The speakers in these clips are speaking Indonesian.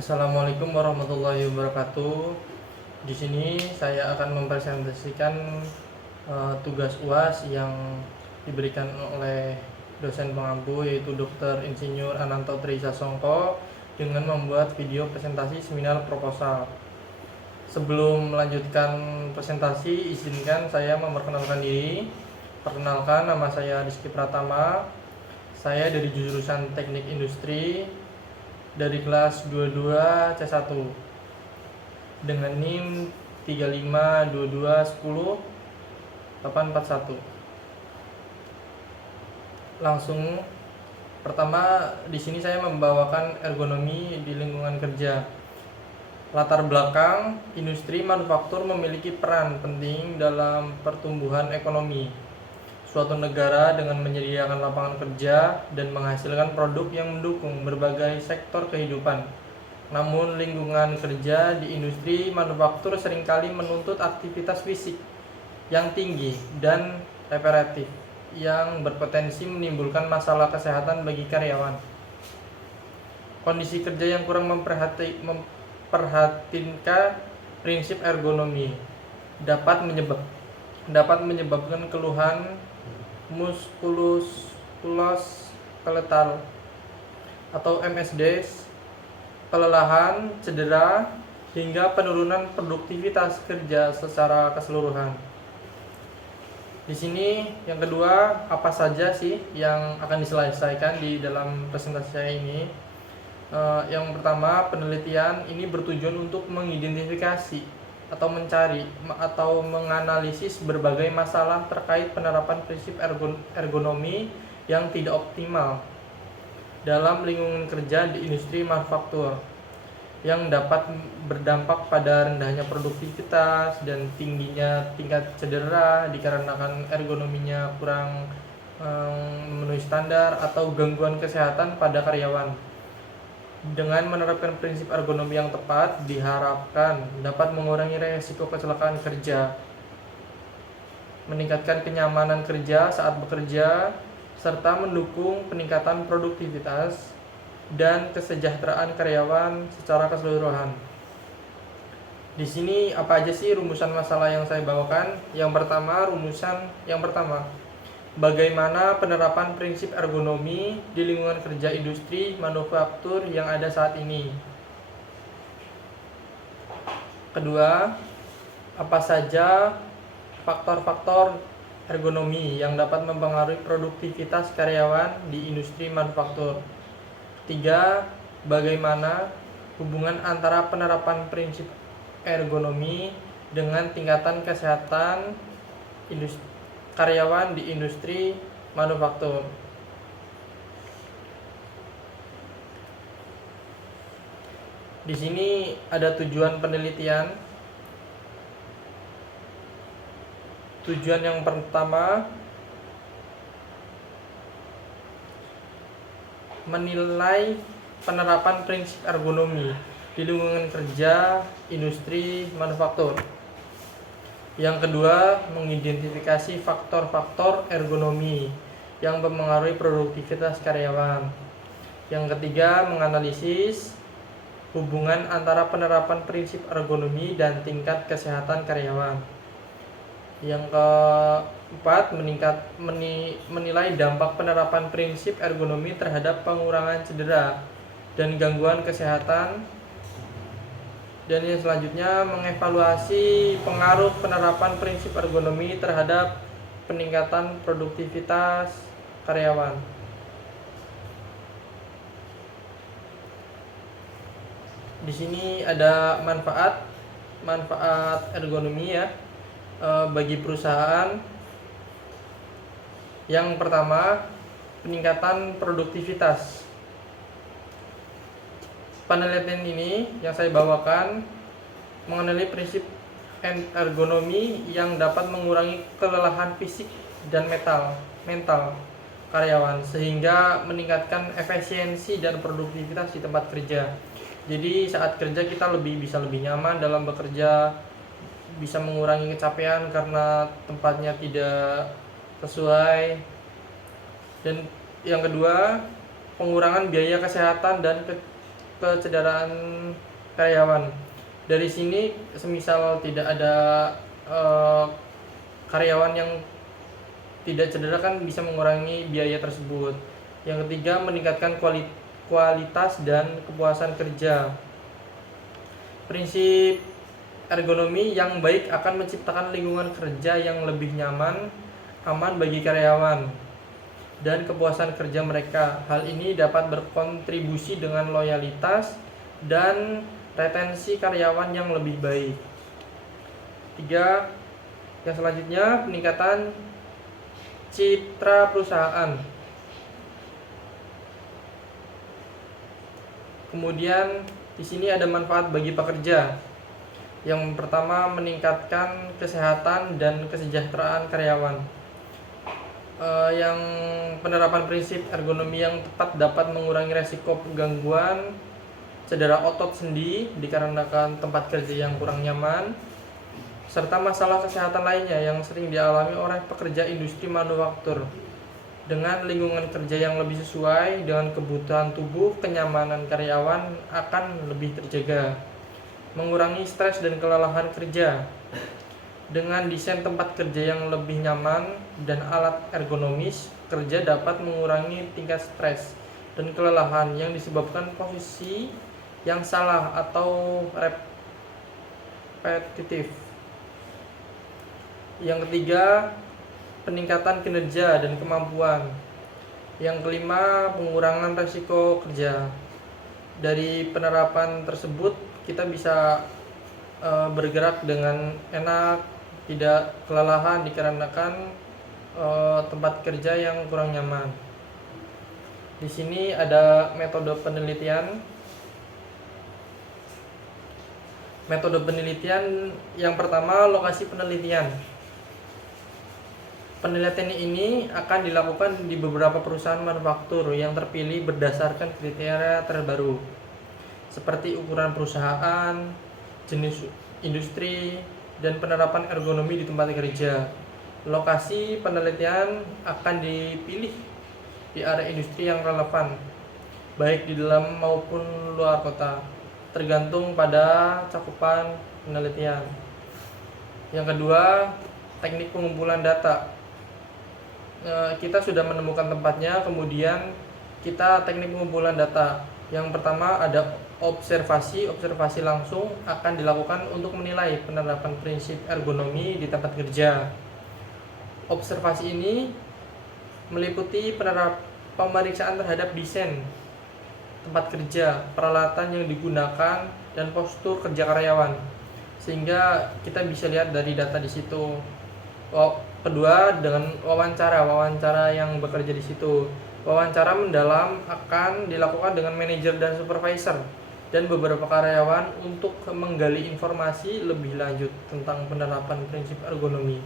Assalamualaikum warahmatullahi wabarakatuh. Di sini saya akan mempresentasikan tugas UAS yang diberikan oleh dosen pengampu yaitu Dr. Insinyur Ananto Trisasongko dengan membuat video presentasi seminar proposal. Sebelum melanjutkan presentasi, izinkan saya memperkenalkan diri. Perkenalkan, nama saya Rizky Pratama. Saya dari jurusan Teknik Industri dari kelas 22 C1 dengan NIM 352210841. Langsung pertama di sini saya membawakan ergonomi di lingkungan kerja. Latar belakang, industri manufaktur memiliki peran penting dalam pertumbuhan ekonomi suatu negara dengan menyediakan lapangan kerja dan menghasilkan produk yang mendukung berbagai sektor kehidupan. Namun lingkungan kerja di industri manufaktur seringkali menuntut aktivitas fisik yang tinggi dan repetitif yang berpotensi menimbulkan masalah kesehatan bagi karyawan. Kondisi kerja yang kurang memperhatikan prinsip ergonomi dapat menyebabkan keluhan muskuloskeletal atau MSD, kelelahan, cedera, hingga penurunan produktivitas kerja secara keseluruhan. Di sini yang kedua, apa saja sih yang akan diselesaikan di dalam presentasi saya ini? Yang pertama, penelitian ini bertujuan untuk mengidentifikasi atau mencari atau menganalisis berbagai masalah terkait penerapan prinsip ergonomi yang tidak optimal dalam lingkungan kerja di industri manufaktur yang dapat berdampak pada rendahnya produktivitas dan tingginya tingkat cedera dikarenakan ergonominya kurang memenuhi standar atau gangguan kesehatan pada karyawan. Dengan menerapkan prinsip ergonomi yang tepat, diharapkan dapat mengurangi risiko kecelakaan kerja, meningkatkan kenyamanan kerja saat bekerja, serta mendukung peningkatan produktivitas dan kesejahteraan karyawan secara keseluruhan. Di sini apa aja sih rumusan masalah yang saya bawakan? Yang pertama, bagaimana penerapan prinsip ergonomi di lingkungan kerja industri manufaktur yang ada saat ini? Kedua, apa saja faktor-faktor ergonomi yang dapat mempengaruhi produktivitas karyawan di industri manufaktur? Ketiga, bagaimana hubungan antara penerapan prinsip ergonomi dengan tingkatan kesehatan karyawan di industri manufaktur? Di sini ada tujuan penelitian. Tujuan yang pertama, menilai penerapan prinsip ergonomi di lingkungan kerja industri manufaktur. Yang kedua, mengidentifikasi faktor-faktor ergonomi yang mempengaruhi produktivitas karyawan. Yang ketiga, menganalisis hubungan antara penerapan prinsip ergonomi dan tingkat kesehatan karyawan. Yang keempat, menilai dampak penerapan prinsip ergonomi terhadap pengurangan cedera dan gangguan kesehatan. Dan yang selanjutnya, mengevaluasi pengaruh penerapan prinsip ergonomi terhadap peningkatan produktivitas karyawan. Di sini ada manfaat ergonomi ya bagi perusahaan. Yang pertama, peningkatan produktivitas. Penelitian ini yang saya bawakan mengenai prinsip ergonomi yang dapat mengurangi kelelahan fisik dan mental karyawan sehingga meningkatkan efisiensi dan produktivitas di tempat kerja. Jadi saat kerja kita bisa lebih nyaman dalam bekerja, bisa mengurangi kecapean karena tempatnya tidak sesuai. Dan yang kedua, pengurangan biaya kesehatan dan kecederaan karyawan. Dari sini semisal tidak ada karyawan yang tidak cedera kan bisa mengurangi biaya tersebut. Yang ketiga, meningkatkan kualitas dan kepuasan kerja. Prinsip ergonomi yang baik akan menciptakan lingkungan kerja yang lebih nyaman, aman bagi karyawan, dan kepuasan kerja mereka. Hal ini dapat berkontribusi dengan loyalitas dan retensi karyawan yang lebih baik. 3. Yang selanjutnya, peningkatan citra perusahaan. Kemudian di sini ada manfaat bagi pekerja. Yang pertama, meningkatkan kesehatan dan kesejahteraan karyawan. Yang penerapan prinsip ergonomi yang tepat dapat mengurangi resiko gangguan cedera otot sendi dikarenakan tempat kerja yang kurang nyaman, serta masalah kesehatan lainnya yang sering dialami oleh pekerja industri manufaktur. Dengan lingkungan kerja yang lebih sesuai dengan kebutuhan tubuh, kenyamanan karyawan akan lebih terjaga. Mengurangi stres dan kelelahan kerja. Dengan desain tempat kerja yang lebih nyaman dan alat ergonomis, kerja dapat mengurangi tingkat stres dan kelelahan yang disebabkan posisi yang salah atau repetitif. Yang ketiga, peningkatan kinerja dan kemampuan. Yang kelima, pengurangan resiko kerja. Dari penerapan tersebut kita bisa bergerak dengan enak, tidak kelelahan dikarenakan tempat kerja yang kurang nyaman. Di sini ada metode penelitian. Metode penelitian yang pertama, lokasi penelitian. Penelitian ini akan dilakukan di beberapa perusahaan manufaktur yang terpilih berdasarkan kriteria terbaru, seperti ukuran perusahaan, jenis industri, dan penerapan ergonomi di tempat kerja. Lokasi penelitian akan dipilih di area industri yang relevan, baik di dalam maupun luar kota, tergantung pada cakupan penelitian. Yang kedua, teknik pengumpulan data. Kita sudah menemukan tempatnya, kemudian kita teknik pengumpulan data. Yang pertama ada observasi langsung akan dilakukan untuk menilai penerapan prinsip ergonomi di tempat kerja. Observasi ini meliputi pemeriksaan terhadap desain tempat kerja, peralatan yang digunakan, dan postur kerja karyawan, sehingga kita bisa lihat dari data di situ. Kedua, dengan wawancara yang bekerja di situ. Wawancara mendalam akan dilakukan dengan manajer dan supervisor dan beberapa karyawan untuk menggali informasi lebih lanjut tentang penerapan prinsip ergonomi,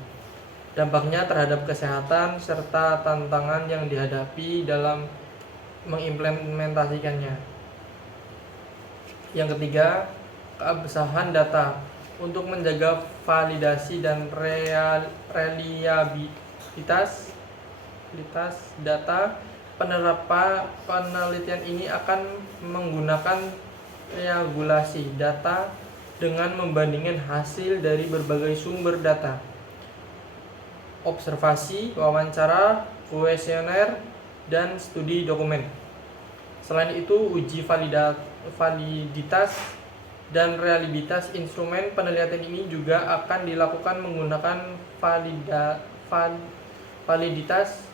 dampaknya terhadap kesehatan, serta tantangan yang dihadapi dalam mengimplementasikannya. Yang ketiga, keabsahan data. Untuk menjaga validasi dan reliabilitas data, penelitian ini akan menggunakan triangulasi data dengan membandingkan hasil dari berbagai sumber data, observasi, wawancara, kuesioner, dan studi dokumen. Selain itu, uji validitas dan reliabilitas instrumen penelitian ini juga akan dilakukan menggunakan validitas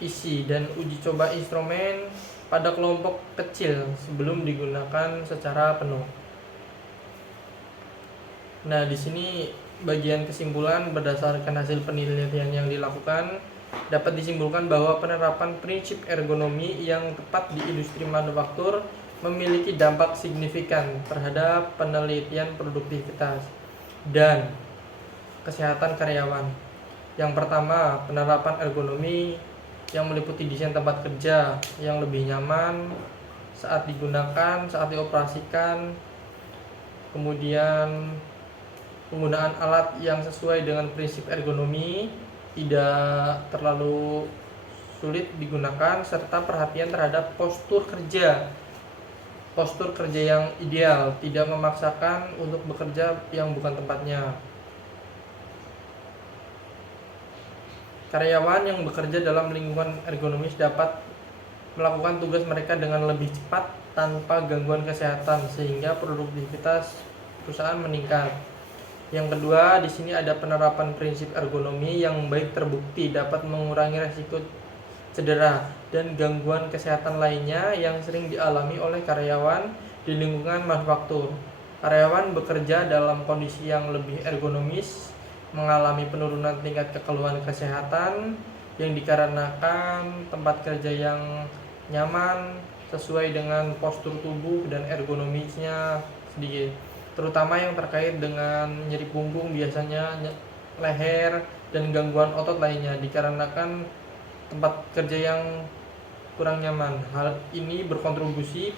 isi dan uji coba instrumen pada kelompok kecil sebelum digunakan secara penuh. Nah, di sini bagian kesimpulan berdasarkan hasil penelitian yang dilakukan dapat disimpulkan bahwa penerapan prinsip ergonomi yang tepat di industri manufaktur memiliki dampak signifikan terhadap penelitian produktivitas dan kesehatan karyawan. Yang pertama, penerapan ergonomi yang meliputi desain tempat kerja yang lebih nyaman saat digunakan, saat dioperasikan, kemudian penggunaan alat yang sesuai dengan prinsip ergonomi, tidak terlalu sulit digunakan, serta perhatian terhadap postur kerja postur kerja yang ideal, tidak memaksakan untuk bekerja yang bukan tempatnya. Karyawan yang bekerja dalam lingkungan ergonomis dapat melakukan tugas mereka dengan lebih cepat tanpa gangguan kesehatan sehingga produktivitas perusahaan meningkat. Yang kedua, di sini ada penerapan prinsip ergonomi yang baik terbukti dapat mengurangi resiko cedera dan gangguan kesehatan lainnya yang sering dialami oleh karyawan di lingkungan manufaktur. Karyawan bekerja dalam kondisi yang lebih ergonomis mengalami penurunan tingkat kekeluhan kesehatan yang dikarenakan tempat kerja yang nyaman sesuai dengan postur tubuh dan ergonomisnya sedikit, terutama yang terkait dengan nyeri punggung, biasanya leher, dan gangguan otot lainnya dikarenakan tempat kerja yang kurang nyaman. Hal ini berkontribusi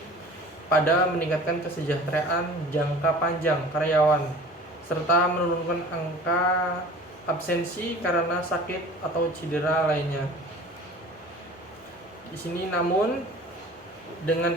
pada meningkatkan kesejahteraan jangka panjang karyawan serta menurunkan angka absensi karena sakit atau cedera lainnya. Di sini namun dengan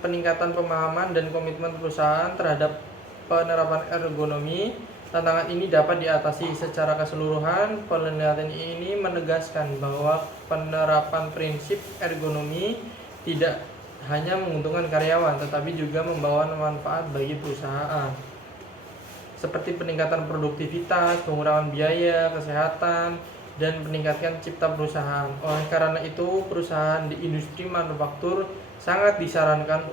peningkatan pemahaman dan komitmen perusahaan terhadap penerapan ergonomi, tantangan ini dapat diatasi secara keseluruhan. Penelitian ini menegaskan bahwa penerapan prinsip ergonomi tidak hanya menguntungkan karyawan, tetapi juga membawa manfaat bagi perusahaan, seperti peningkatan produktivitas, pengurangan biaya, kesehatan, dan meningkatkan cipta perusahaan. Oleh karena itu, perusahaan di industri manufaktur sangat disarankan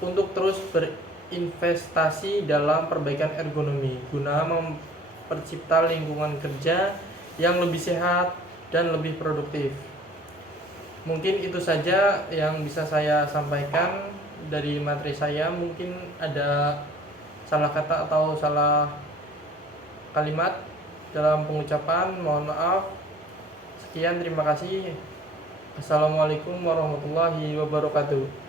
untuk terus berinvestasi dalam perbaikan ergonomi guna mempercipta lingkungan kerja yang lebih sehat dan lebih produktif. Mungkin itu saja yang bisa saya sampaikan dari materi saya. Mungkin ada salah kata atau salah kalimat dalam pengucapan, mohon maaf. Sekian, terima kasih. Assalamualaikum warahmatullahi wabarakatuh.